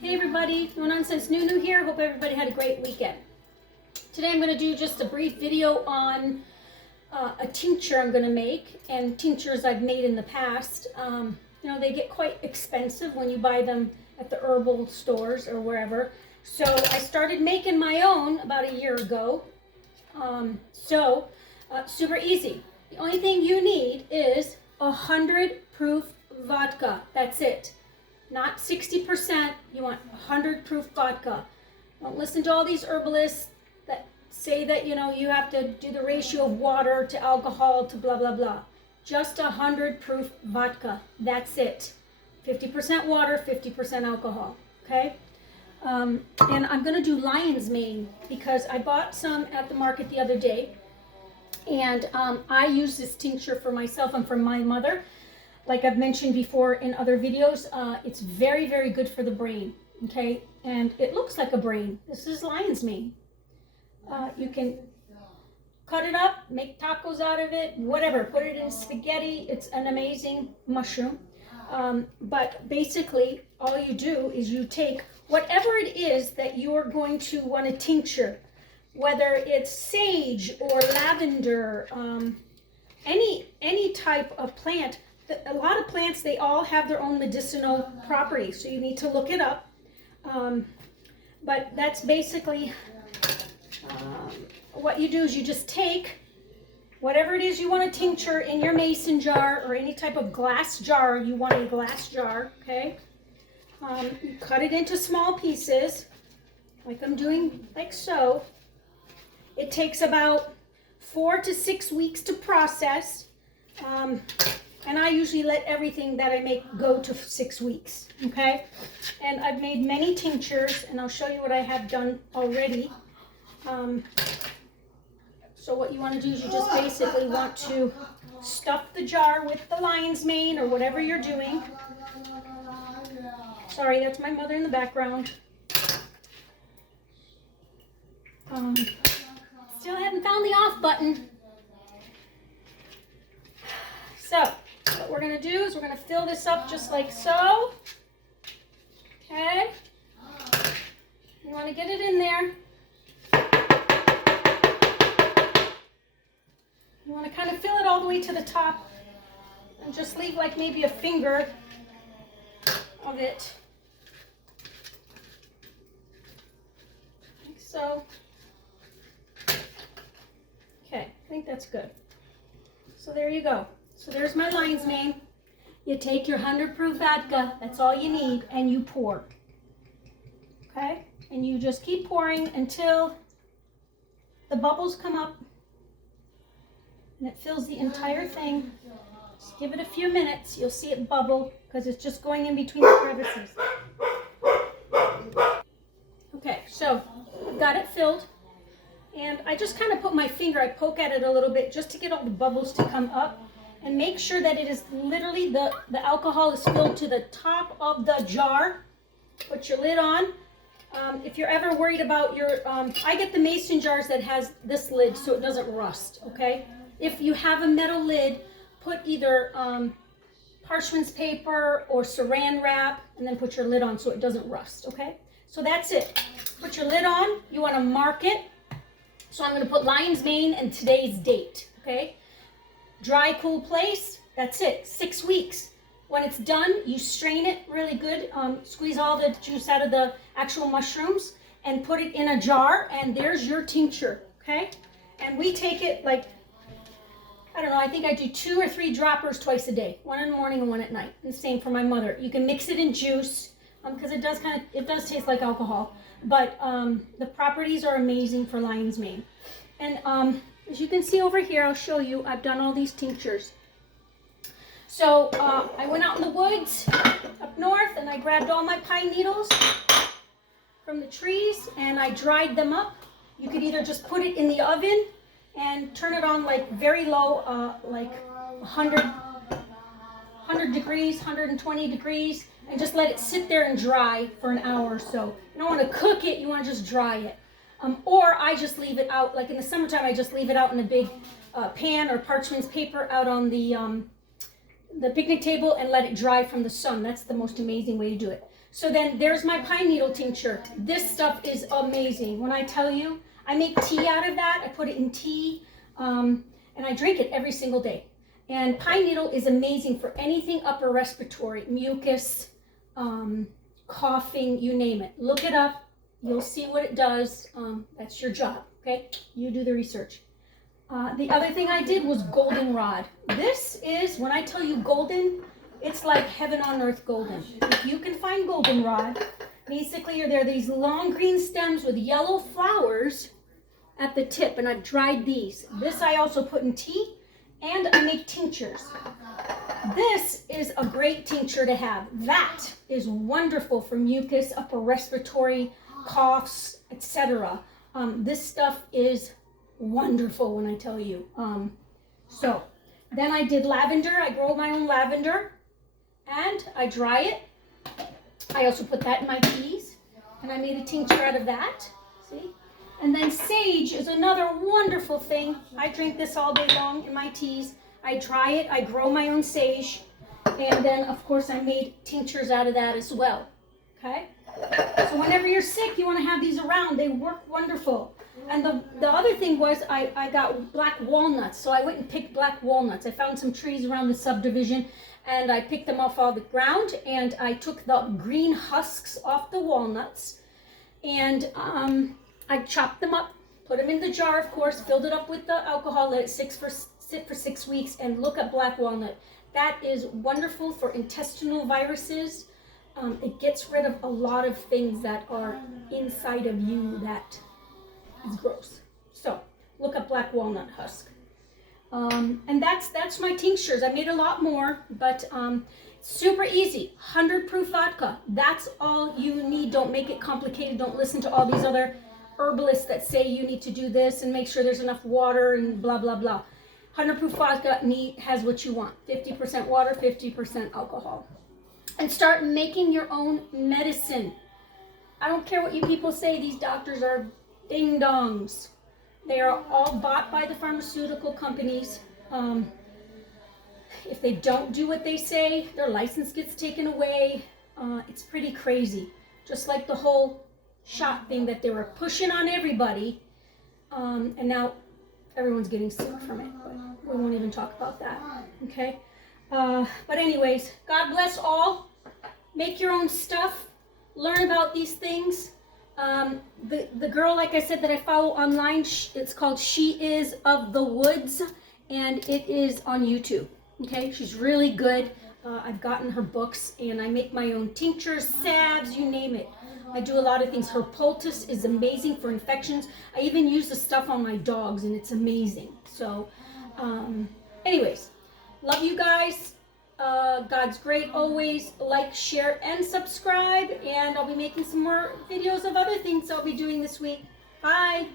Hey everybody, No Nonsense Nunu here. Hope everybody had a great weekend. Today I'm going to do just a brief video on a tincture I'm going to make, and tinctures I've made in the past. You know, they get quite expensive when you buy them at the herbal stores or wherever. So I started making my own about a year ago. Super easy. The only thing you need is 100 proof vodka. That's it. Not 60%, you want 100 proof vodka. Don't listen to all these herbalists that say that, you know, you have to do the ratio of water to alcohol to blah, blah, blah. Just 100 proof vodka, that's it. 50% water, 50% alcohol, okay? And I'm gonna do lion's mane because I bought some at the market the other day, and I use this tincture for myself and for my mother. Like I've mentioned before in other videos, it's very, very good for the brain, okay? And it looks like a brain. This is lion's mane. You can cut it up, make tacos out of it, whatever. Put it in spaghetti. It's an amazing mushroom. But basically, all you do is you take whatever it is that you're going to want to tincture, whether it's sage or lavender, any type of plant. A lot of plants, they all have their own medicinal properties, so you need to look it up. But that's basically what you do is you just take whatever it is you want to tincture in your mason jar or any type of glass jar. You want a glass jar, okay? You cut it into small pieces, like I'm doing, like so. It takes about 4 to 6 weeks to process. And I usually let everything that I make go to 6 weeks, okay? And I've made many tinctures, and I'll show you what I have done already. So what you want to do is you just basically want to stuff the jar with the lion's mane or whatever you're doing. Sorry, that's my mother in the background. Still haven't found the off button. So, what we're going to do is we're going to fill this up just like so. Okay? You want to get it in there. You want to kind of fill it all the way to the top and just leave like maybe a finger of it. Like so. Okay, I think that's good. So there you go. So there's my lion's mane. You take your 100 proof vodka, that's all you need, and you pour. Okay? And you just keep pouring until the bubbles come up and it fills the entire thing. Just give it a few minutes, you'll see it bubble because it's just going in between the crevices. Okay, so I've got it filled, and I just kind of put my finger, I poke at it a little bit just to get all the bubbles to come up. And make sure that it is literally the alcohol is filled to the top of the jar. Put your lid on. If you're ever worried about your, I get the mason jars that has this lid so it doesn't rust, okay? If you have a metal lid, put either parchment paper or saran wrap and then put your lid on so it doesn't rust, okay? So that's it. Put your lid on. You want to mark it. So I'm going to put lion's mane and today's date, okay? Dry, cool place, that's it, 6 weeks. When it's done, you strain it really good, squeeze all the juice out of the actual mushrooms and put it in a jar, and there's your tincture, okay? And we take it like, I don't know, I think I do 2 or 3 droppers twice a day, 1 in the morning and 1 at night. And the same for my mother. You can mix it in juice, because it does taste like alcohol, but the properties are amazing for lion's mane. And as you can see over here, I'll show you, I've done all these tinctures. So I went out in the woods up north and I grabbed all my pine needles from the trees and I dried them up. You could either just put it in the oven and turn it on like very low, like 100 degrees, 120 degrees, and just let it sit there and dry for an hour or so. You don't want to cook it, you want to just dry it. Or I just leave it out, like in the summertime, I just leave it out in a big pan or parchment paper out on the picnic table and let it dry from the sun. That's the most amazing way to do it. So then there's my pine needle tincture. This stuff is amazing. When I tell you, I make tea out of that. I put it in tea, and I drink it every single day. And pine needle is amazing for anything upper respiratory, mucus, coughing, you name it. Look it up. You'll see what it does. That's your job, okay? You do the research. The other thing I did was goldenrod. This is, when I tell you golden, it's like heaven on earth golden. If you can find goldenrod, basically there are these long green stems with yellow flowers at the tip, and I've dried these. This I also put in tea, and I make tinctures. This is a great tincture to have. That is wonderful for mucus, upper respiratory, coughs, etc. This stuff is wonderful when I tell you. So then I did lavender. I grow my own lavender and I dry it. I also put that in my teas and I made a tincture out of that. See? And then sage is another wonderful thing. I drink this all day long in my teas. I dry it. I grow my own sage. And then, of course, I made tinctures out of that as well. Okay? So whenever you're sick, you want to have these around. They work wonderful. And the other thing was I got black walnuts. So I went and picked black walnuts. I found some trees around the subdivision and I picked them off the ground and I took the green husks off the walnuts and I chopped them up, put them in the jar, of course, filled it up with the alcohol, let it sit for 6 weeks, and look at black walnut. That is wonderful for intestinal viruses. It gets rid of a lot of things that are inside of you that is gross. So look up black walnut husk. And that's my tinctures. I made a lot more, but super easy. 100 proof vodka. That's all you need. Don't make it complicated. Don't listen to all these other herbalists that say you need to do this and make sure there's enough water and blah, blah, blah. 100 proof vodka has what you want. 50% water, 50% alcohol. And start making your own medicine. I don't care what you people say. These doctors are ding-dongs. They are all bought by the pharmaceutical companies. If they don't do what they say, their license gets taken away. It's pretty crazy. Just like the whole shot thing that they were pushing on everybody. And now everyone's getting sick from it. But we won't even talk about that. Okay? But anyways, God bless all. Make your own stuff. Learn about these things. The girl, like I said, that I follow online, it's called She Is of the Woods, and it is on YouTube. Okay, she's really good. I've gotten her books, and I make my own tinctures, salves, you name it. I do a lot of things. Her poultice is amazing for infections. I even use the stuff on my dogs, and it's amazing. So, anyways, love you guys. God's great always. Like, share, and subscribe. And I'll be making some more videos of other things I'll be doing this week. Bye.